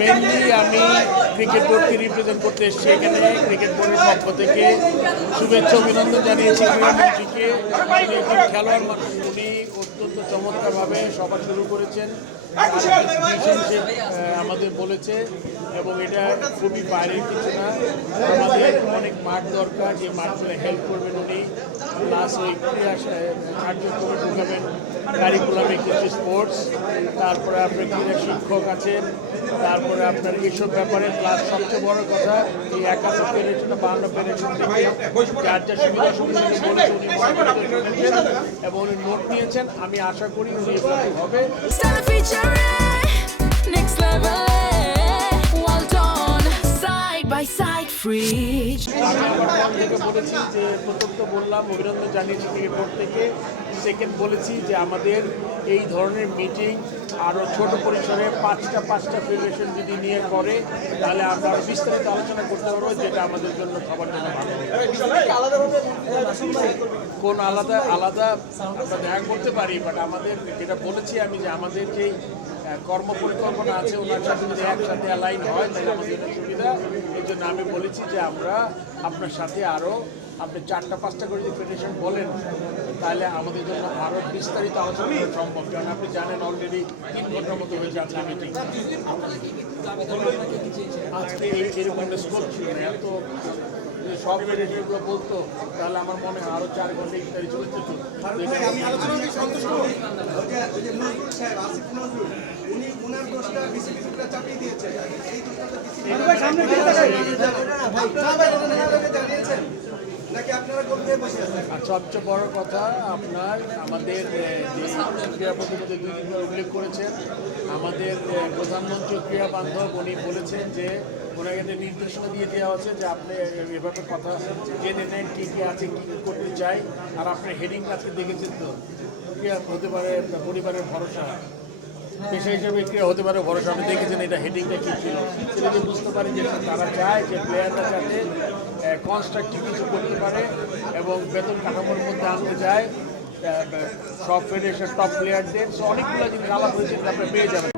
Mainly আমি cricket বোর্ডকে represent করতে এসেছি এখানে। ক্রিকেট বোর্ডের পক্ষ থেকে শুভেচ্ছা অভিনন্দন জানিয়েছি ক্রীড়ামন্ত্রীকে। উনি একজন খেলোয়াড় মানুষ, উনি অত্যন্ত চমৎকারভাবে সভা শুরু করেছেন, আমাদের বলেছে এবং এটা খুবই বাইরের কিছু না। আমাদের অনেক মাঠ দরকার, যে মাঠগুলো হেল্প করবেন উনি, প্লাস ওই ক্রীড়া কার্যক্রমে ঢুকাবেন কারিকুলামে কিছু স্পোর্টস, তারপরে আপনার ক্রীড়া শিক্ষক আছেন, তারপরে আপনার এইসব ব্যাপারে, প্লাস সবচেয়ে বড় কথা এই 71 ফেডারেশন 52 ফেডারেশন থেকে যার যা সুবিধা অসুবিধা বলেছে উনি এবং উনি নোট নিয়েছেন। আমি আশা করি উনি এভাবে হবে। আমি আমার মন থেকে বলেছি যে প্রথম তো বললাম অভিনন্দন জানিয়েছি ক্রিকেট বোর্ড থেকে, সেকেন্ড বলেছি যে আমাদের এই ধরনের মিটিং আরও ছোট পরিসরে পাঁচটা ফেডারেশন যদি নিয়ে করে তাহলে আমরা আরও বিস্তারিত আলোচনা করতে পারবো, যেটা আমাদের জন্য সবার জন্য ভালো। কোন আলাদা আলাদা আমরা দেখা করতে পারি, বাট আমাদের যেটা বলেছি আমি যে আমাদের যেই কর্ম পরিকল্পনা আছে ওনার সাথে যদি একসাথে অ্যালাইন হয় তাহলে আমাদের সুবিধা। এই জন্য আমি বলেছি যে আমরা আপনার সাথে আরও আপনি 4-5টা করে যদি ফেডারেশন বলেন তাহলে আমাদের জন্য আরও বিস্তারিত আলোচনা করা সম্ভব, কারণ আপনি জানেন অলরেডি 3 ঘন্টার মতো হয়েছে আজকে মিটিং। আজকে এরকম একটা স্কোপ ছিল না, এত সব ফেডারেশনগুলো বলতো তাহলে আমার মনে হয় আরও 4 ঘন্টা ইত্যাদি চলে যেত। আর সবচেয়ে বড় কথা আপনার আমাদের ক্রীড়া প্রতিনিধি 2 দিন উল্লেখ করেছেন, আমাদের প্রধানমন্ত্রী ক্রীড়া বান্ধব উনি বলেছেন যে ওনাকে একটা নির্দেশনা দিয়ে দেওয়া হচ্ছে যে আপনি এভাবে কথা জেনে নেন কী কী আছে, কী কী করতে চাই। আর আপনার হেডিং আজকে দেখেছেন তো, ক্রীড়া হতে পারে পরিবারের ভরসা, পেশা হিসেবে ক্রীড়া হতে পারে ভরসা। আপনি দেখেছেন এটা হেডিংটা কী ছিল, সেটা দিয়ে বুঝতে পারি যে তারা চায় যে প্লেয়াররা যাতে কনস্ট্রাকটিভ কিছু করতে পারে এবং বেতন কাঠামোর মধ্যে আনতে চায় সব ফেডারেশন টপ প্লেয়ারদের। অনেকগুলো জিনিস আলাপ হয়েছে, আপনি পেয়ে যাবেন।